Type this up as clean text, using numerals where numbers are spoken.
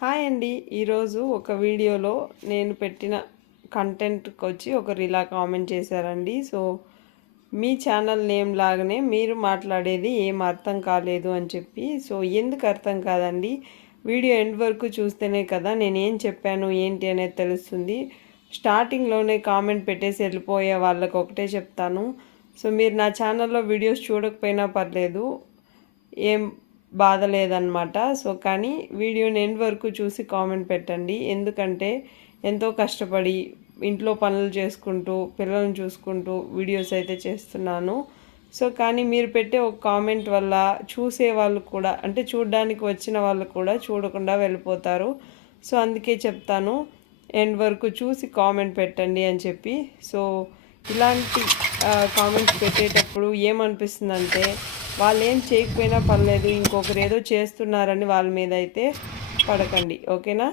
Hi అండి. ఈరోజు ఒక వీడియోలో నేను పెట్టిన కంటెంట్కి వచ్చి ఒకరు ఇలా కామెంట్ చేశారండి. సో మీ ఛానల్ నేమ్ లాగానే మీరు మాట్లాడేది ఏం అర్థం కాలేదు అని చెప్పి. సో ఎందుకు అర్థం కాదండి, వీడియో ఎండ్ వరకు చూస్తేనే కదా నేను ఏం చెప్పాను ఏంటి అనేది తెలుస్తుంది. స్టార్టింగ్లోనే కామెంట్ పెట్టేసి వెళ్ళిపోయే వాళ్ళకి ఒకటే చెప్తాను. సో మీరు నా ఛానల్లో వీడియోస్ చూడకపోయినా పర్లేదు, ఏం బాధ లేదనమాట. సో కానీ వీడియోని ఎండ్ వరకు చూసి కామెంట్ పెట్టండి. ఎందుకంటే ఎంతో కష్టపడి ఇంట్లో పనులు చేసుకుంటూ పిల్లల్ని చూసుకుంటూ వీడియోస్ అయితే చేస్తున్నాను. సో కానీ మీరు పెట్టే ఒక కామెంట్ వల్ల చూసే వాళ్ళు కూడా, అంటే చూడడానికి వచ్చిన వాళ్ళు కూడా చూడకుండా వెళ్ళిపోతారు. సో అందుకే చెప్తాను, ఎండ్ వరకు చూసి కామెంట్ పెట్టండి అని చెప్పి. సో ఇలాంటి కామెంట్స్ పెట్టేటప్పుడు ఏమనిపిస్తుందంటే, వాళ్ళు ఏం చేయకపోయినా పర్లేదు, ఇంకొకరు ఏదో చేస్తున్నారని వాళ్ళ మీద అయితే పడకండి, ఓకేనా.